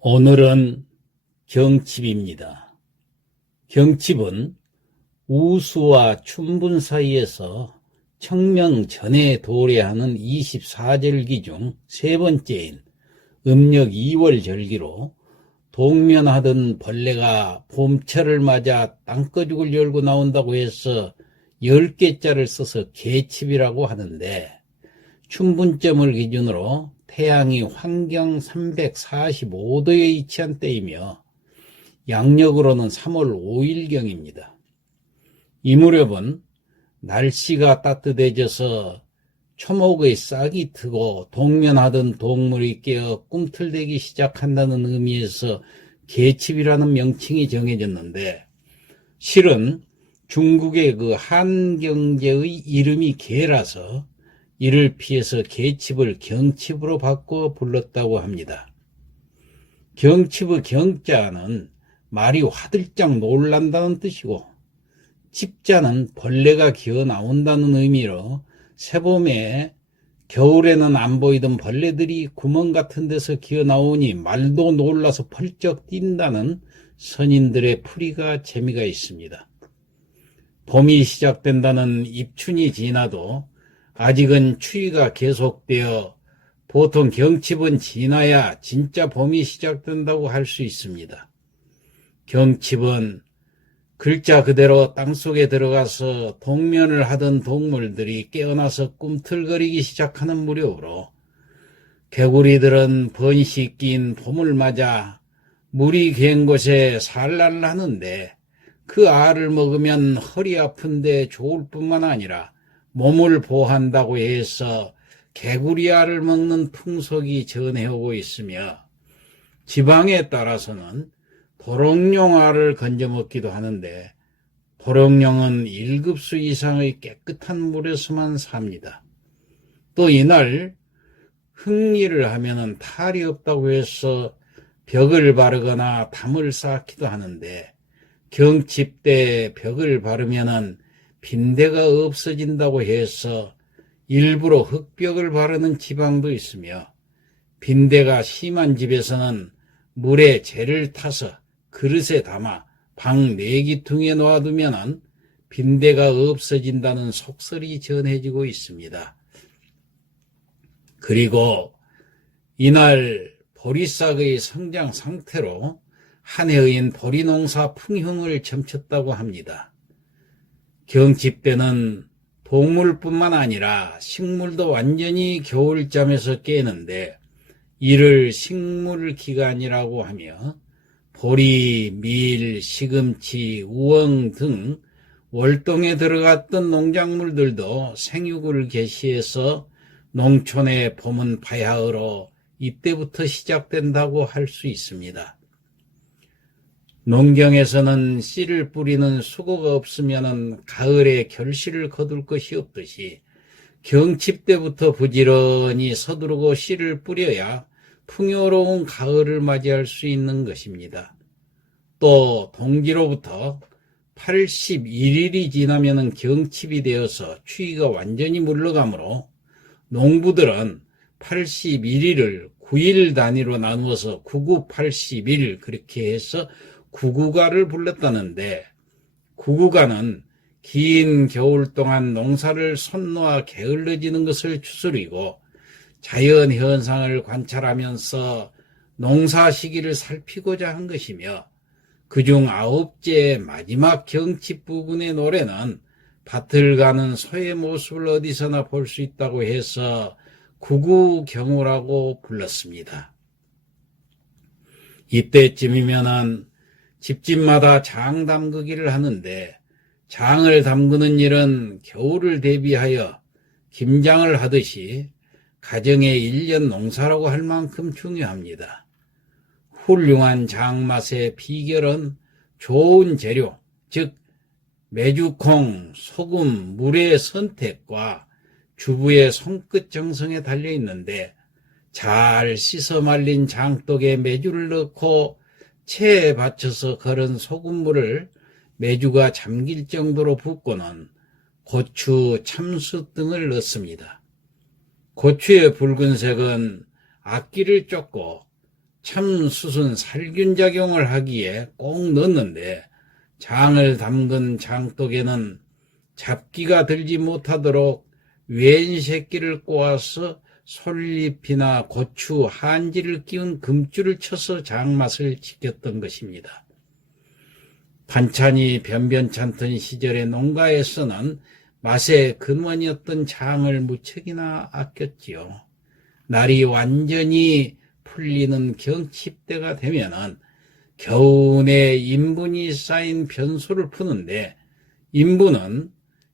오늘은 경칩입니다. 경칩은 우수와 춘분 사이에서 청명 전에 도래하는 24절기 중 세 번째인 음력 2월 절기로 동면하던 벌레가 봄철을 맞아 땅거죽을 열고 나온다고 해서 10개자를 써서 개칩이라고 하는데, 춘분점을 기준으로 태양이 환경 345도에 위치한 때이며 양력으로는 3월 5일경입니다. 이 무렵은 날씨가 따뜻해져서 초목의 싹이 트고 동면하던 동물이 깨어 꿈틀대기 시작한다는 의미에서 개칩이라는 명칭이 정해졌는데, 실은 중국의 그 한경제의 이름이 개라서 이를 피해서 개칩을 경칩으로 바꿔 불렀다고 합니다. 경칩의 경자는 말이 화들짝 놀란다는 뜻이고, 칩자는 벌레가 기어 나온다는 의미로 새봄에 겨울에는 안 보이던 벌레들이 구멍 같은 데서 기어 나오니 말도 놀라서 펄쩍 뛴다는 선인들의 풀이가 재미가 있습니다. 봄이 시작된다는 입춘이 지나도 아직은 추위가 계속되어 보통 경칩은 지나야 진짜 봄이 시작된다고 할 수 있습니다. 경칩은 글자 그대로 땅속에 들어가서 동면을 하던 동물들이 깨어나서 꿈틀거리기 시작하는 무렵으로, 개구리들은 번식 낀 봄을 맞아 물이 갠 곳에 산란을 하는데, 그 알을 먹으면 허리 아픈데 좋을 뿐만 아니라 몸을 보호한다고 해서 개구리 알을 먹는 풍속이 전해오고 있으며, 지방에 따라서는 도롱뇽 알을 건져 먹기도 하는데, 도롱뇽은 1급수 이상의 깨끗한 물에서만 삽니다. 또 이날 흙일을 하면은 탈이 없다고 해서 벽을 바르거나 담을 쌓기도 하는데, 경칩 때 벽을 바르면은 빈대가 없어진다고 해서 일부러 흙벽을 바르는 지방도 있으며, 빈대가 심한 집에서는 물에 재를 타서 그릇에 담아 방 내기퉁에 놓아두면 빈대가 없어진다는 속설이 전해지고 있습니다. 그리고 이날 보리싹의 성장 상태로 한 해의 보리농사 풍흉을 점쳤다고 합니다. 경칩 때는 동물뿐만 아니라 식물도 완전히 겨울잠에서 깨는데, 이를 식물기간이라고 하며 보리, 밀, 시금치, 우엉 등 월동에 들어갔던 농작물들도 생육을 개시해서 농촌의 봄은 바야흐로 이때부터 시작된다고 할 수 있습니다. 농경에서는 씨를 뿌리는 수고가 없으면 가을에 결실을 거둘 것이 없듯이, 경칩 때부터 부지런히 서두르고 씨를 뿌려야 풍요로운 가을을 맞이할 수 있는 것입니다. 또 동지로부터 81일이 지나면 경칩이 되어서 추위가 완전히 물러가므로 농부들은 81일을 9일 단위로 나누어서 9981 그렇게 해서 구구가를 불렀다는데, 구구가는 긴 겨울 동안 농사를 손 놓아 게을러지는 것을 추스리고 자연 현상을 관찰하면서 농사 시기를 살피고자 한 것이며, 그중 9째 마지막 경칩 부분의 노래는 밭을 가는 소의 모습을 어디서나 볼 수 있다고 해서 구구경우라고 불렀습니다. 이때쯤이면은 집집마다 장 담그기를 하는데, 장을 담그는 일은 겨울을 대비하여 김장을 하듯이 가정의 1년 농사라고 할 만큼 중요합니다. 훌륭한 장맛의 비결은 좋은 재료, 즉 메주콩, 소금, 물의 선택과 주부의 손끝 정성에 달려 있는데, 잘 씻어 말린 장독에 메주를 넣고 체에 받쳐서 걸은 소금물을 메주가 잠길 정도로 붓고는 고추, 참숯 등을 넣습니다. 고추의 붉은색은 악기를 쫓고 참숯은 살균작용을 하기에 꼭 넣는데 장을 담근 장독에는 잡기가 들지 못하도록 웬 새끼를 꼬아서 솔잎이나 고추, 한지를 끼운 금줄을 쳐서 장맛을 지켰던 것입니다. 반찬이 변변찮던 시절의 농가에서는 맛의 근원이었던 장을 무척이나 아꼈지요. 날이 완전히 풀리는 경칩때가 되면은 겨우내 인분이 쌓인 변소를 푸는데, 인분은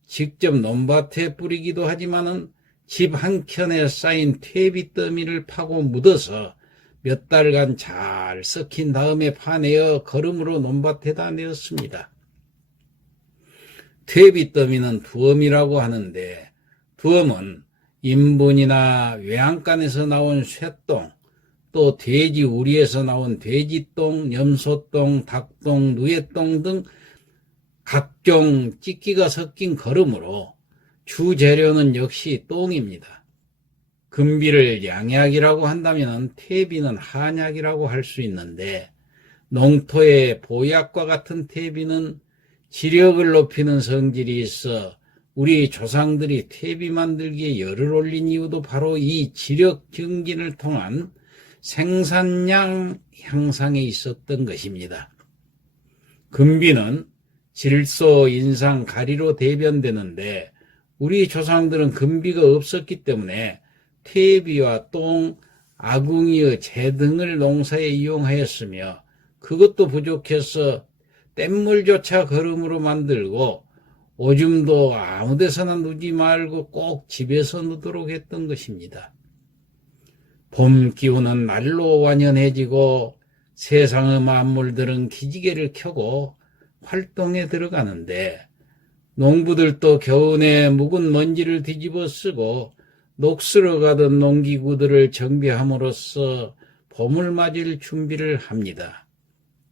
직접 논밭에 뿌리기도 하지만은 집 한켠에 쌓인 퇴비더미를 파고 묻어서 몇 달간 잘 썩힌 다음에 파내어 거름으로 논밭에다 내었습니다. 퇴비더미는 두엄이라고 하는데, 두엄은 인분이나 외양간에서 나온 쇠똥, 또 돼지 우리에서 나온 돼지똥, 염소똥, 닭똥, 누에똥 등 각종 찌끼가 섞인 거름으로 주재료는 역시 똥입니다. 금비를 양약이라고 한다면 퇴비는 한약이라고 할 수 있는데, 농토의 보약과 같은 퇴비는 지력을 높이는 성질이 있어 우리 조상들이 퇴비 만들기에 열을 올린 이유도 바로 이 지력 증진을 통한 생산량 향상에 있었던 것입니다. 금비는 질소, 인상, 가리로 대변되는데, 우리 조상들은 금비가 없었기 때문에 퇴비와 똥, 아궁이의 재 등을 농사에 이용하였으며, 그것도 부족해서 뗏물조차 거름으로 만들고 오줌도 아무 데서나 누지 말고 꼭 집에서 누도록 했던 것입니다. 봄 기운은 날로 완연해지고 세상의 만물들은 기지개를 켜고 활동에 들어가는데, 농부들도 겨우내 묵은 먼지를 뒤집어 쓰고 녹슬어 가던 농기구들을 정비함으로써 봄을 맞을 준비를 합니다.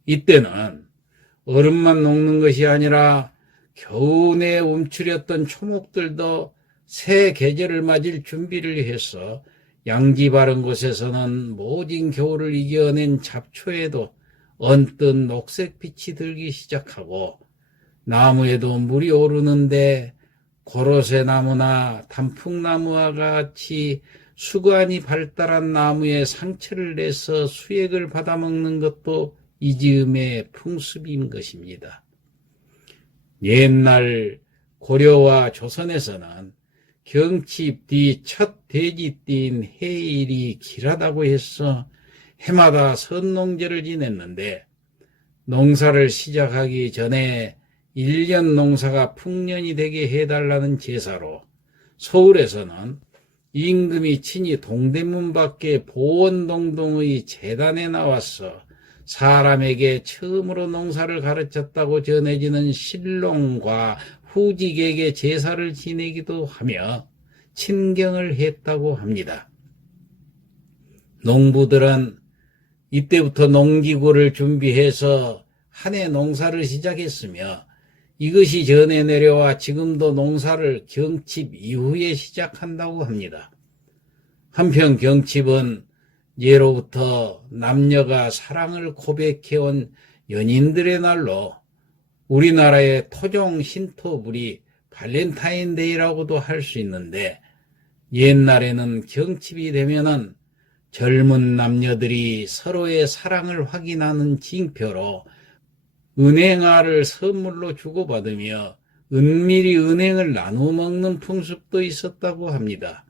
이때는 얼음만 녹는 것이 아니라 겨우내 움츠렸던 초목들도 새 계절을 맞을 준비를 해서 양지 바른 곳에서는 모진 겨울을 이겨낸 잡초에도 언뜻 녹색빛이 들기 시작하고, 나무에도 물이 오르는데 고로쇠 나무나 단풍나무와 같이 수관이 발달한 나무에 상처를 내서 수액을 받아먹는 것도 이 즈음의 풍습인 것입니다. 옛날 고려와 조선에서는 경칩 뒤 첫 돼지띠인 해일이 길하다고 해서 해마다 선농제를 지냈는데, 농사를 시작하기 전에 1년 농사가 풍년이 되게 해달라는 제사로 서울에서는 임금이 친히 동대문 밖에 보원동동의 재단에 나와서 사람에게 처음으로 농사를 가르쳤다고 전해지는 신롱과 후직에게 제사를 지내기도 하며 친경을 했다고 합니다. 농부들은 이때부터 농기구를 준비해서 한 해 농사를 시작했으며, 이것이 전해 내려와 지금도 농사를 경칩 이후에 시작한다고 합니다. 한편 경칩은 예로부터 남녀가 사랑을 고백해온 연인들의 날로 우리나라의 토종 신토불이 발렌타인데이라고도 할 수 있는데, 옛날에는 경칩이 되면은 젊은 남녀들이 서로의 사랑을 확인하는 징표로 은행알을 선물로 주고받으며 은밀히 은행을 나누어 먹는 풍습도 있었다고 합니다.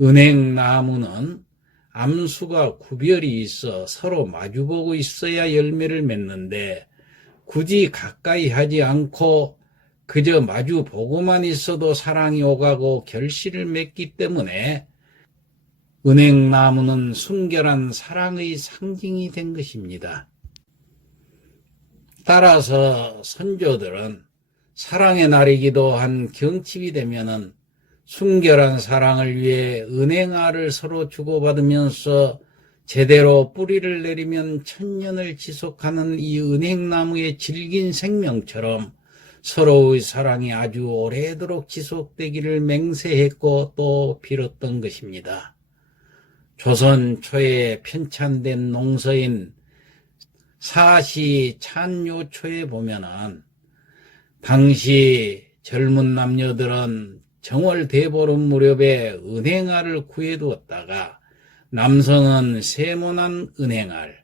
은행나무는 암수가 구별이 있어 서로 마주보고 있어야 열매를 맺는데, 굳이 가까이 하지 않고 그저 마주보고만 있어도 사랑이 오가고 결실을 맺기 때문에 은행나무는 순결한 사랑의 상징이 된 것입니다. 따라서 선조들은 사랑의 날이기도 한 경칩이 되면은 순결한 사랑을 위해 은행알을 서로 주고받으면서 제대로 뿌리를 내리면 천년을 지속하는 이 은행나무의 질긴 생명처럼 서로의 사랑이 아주 오래도록 지속되기를 맹세했고 또 빌었던 것입니다. 조선 초에 편찬된 농서인 사시 찬요초에 보면은 당시 젊은 남녀들은 정월 대보름 무렵에 은행알을 구해두었다가 남성은 세모난 은행알,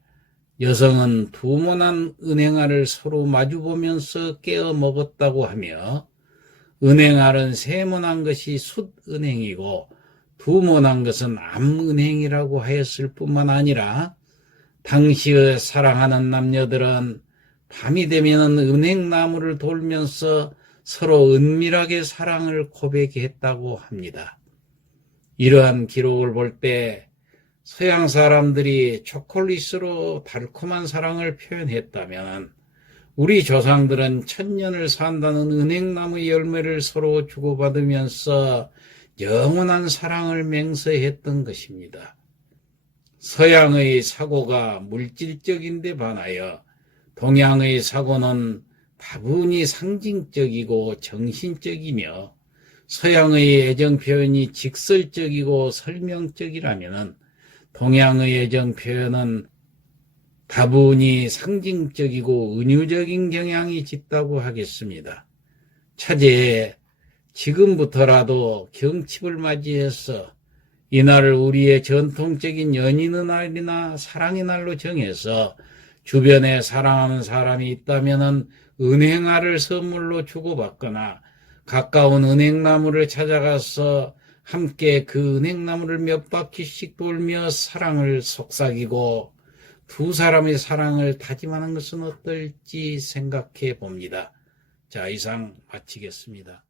여성은 두모난 은행알을 서로 마주보면서 깨어 먹었다고 하며 은행알은 세모난 것이 숫은행이고 두모난 것은 암은행이라고 하였을 뿐만 아니라 당시의 사랑하는 남녀들은 밤이 되면 은행나무를 돌면서 서로 은밀하게 사랑을 고백했다고 합니다. 이러한 기록을 볼 때 서양 사람들이 초콜릿으로 달콤한 사랑을 표현했다면 우리 조상들은 천년을 산다는 은행나무 열매를 서로 주고받으면서 영원한 사랑을 맹세했던 것입니다. 서양의 사고가 물질적인 데 반하여 동양의 사고는 다분히 상징적이고 정신적이며 서양의 애정 표현이 직설적이고 설명적이라면 동양의 애정 표현은 다분히 상징적이고 은유적인 경향이 짙다고 하겠습니다. 차제에 지금부터라도 경칩을 맞이해서 이날을 우리의 전통적인 연인의 날이나 사랑의 날로 정해서 주변에 사랑하는 사람이 있다면 은행알을 선물로 주고받거나 가까운 은행나무를 찾아가서 함께 그 은행나무를 몇 바퀴씩 돌며 사랑을 속삭이고 두 사람의 사랑을 다짐하는 것은 어떨지 생각해 봅니다. 자, 이상 마치겠습니다.